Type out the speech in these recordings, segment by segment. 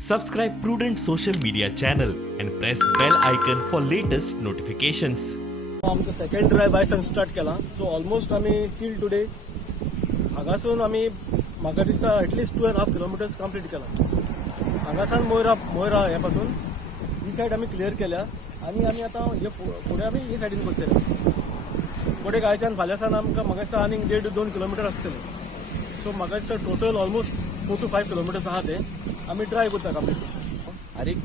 Subscribe Prudent social media channel and press bell icon for latest notifications. आमचो second drive बायसान start केला. So almost आमी till today हांगासून आमी म्हाका दिसता at least 2.5 kilometres complete केला. हांगासान मोयरा हे पासून ही सायड आमी क्लियर केल्या आनी आमी आतां हे फुडें आमी हे सायडीन करतले. फुडें गायच्यान फाल्यांसान आमकां म्हाका दिसता आनीक 1.5-2 किलोमिटर आसतले. सो म्हाका दिसता टोटल ऑलमोस्ट 4 to 5 किलोमिटर्स आहा ते आमी ट्राय करता कंप्लीट. आनीक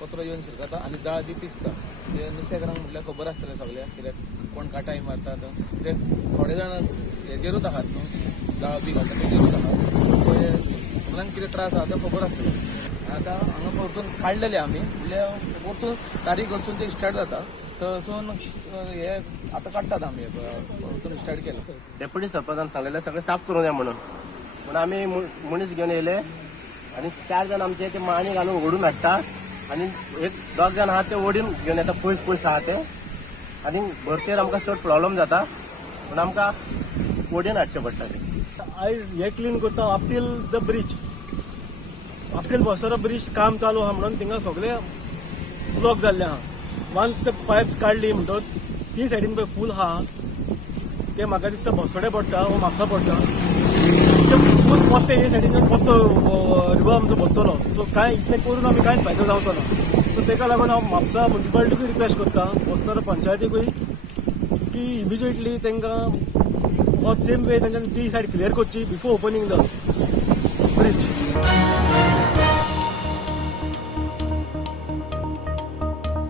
कचरो येवन शिरकता आनी जाळ बी पिसता. ते नुस्तेकारांक म्हटल्यार खबर आसतलें सगळ्याक कित्याक कोण काटाय मारतात. कित्याक थोडे जाण हेजेरूच आहात न्हू, जाळ बी घालता तेजेरूच आहात. ते सगळ्यांक कितें त्रास आहा तें खबर आसतलें. आतां हांगा परतून काडलेले आमी म्हणल्यार परतून तारीख कडसून ते स्टार्ट जाता थंयसून हे आतां काडटात आमी परतून स्टार्ट केला. डेप्युटी सरपंचान सांगलेलें सगळें साफ करून या म्हणून आमी मनीस घेवन येयले आनी 4 जाण आमचे ते माणी घालून ओडून हाडटात आनी एक 2 जाण आहात ते ओडून घेवन येता पयस आहा ते आनी भरतेर आमकां चड प्रॉब्लेम जाता पूण आमकां ओडून हाडचें पडटा. आयज हे क्लीन करता up till the bridge, up till बसरा ब्रीज काम चालू आहा म्हणून थिंगा सगळे ब्लॉक जाल्ले आहा. वन्स ते पायप्स काडली म्हणटच ती सायडीन पळय फूल आहा ते म्हाका दिसता बसोडे पडटा वो म्हापसा पडटा. फूल पोते हे सायडीन पोतो रिवर आमचो बसतलो. सो कांय इतलें करून आमी कांयच फायदो जावचो ना. सो तेका लागून हांव म्हापसा म्युन्सिपालिटीकूय रिक्वेस्ट करता, बसतरा पंचायतीकूय की इमिजिएटली तांकां हो सेम वे तांच्यानी ती सायड क्लियर करची बिफोर ओपनिंग द ब्रीज.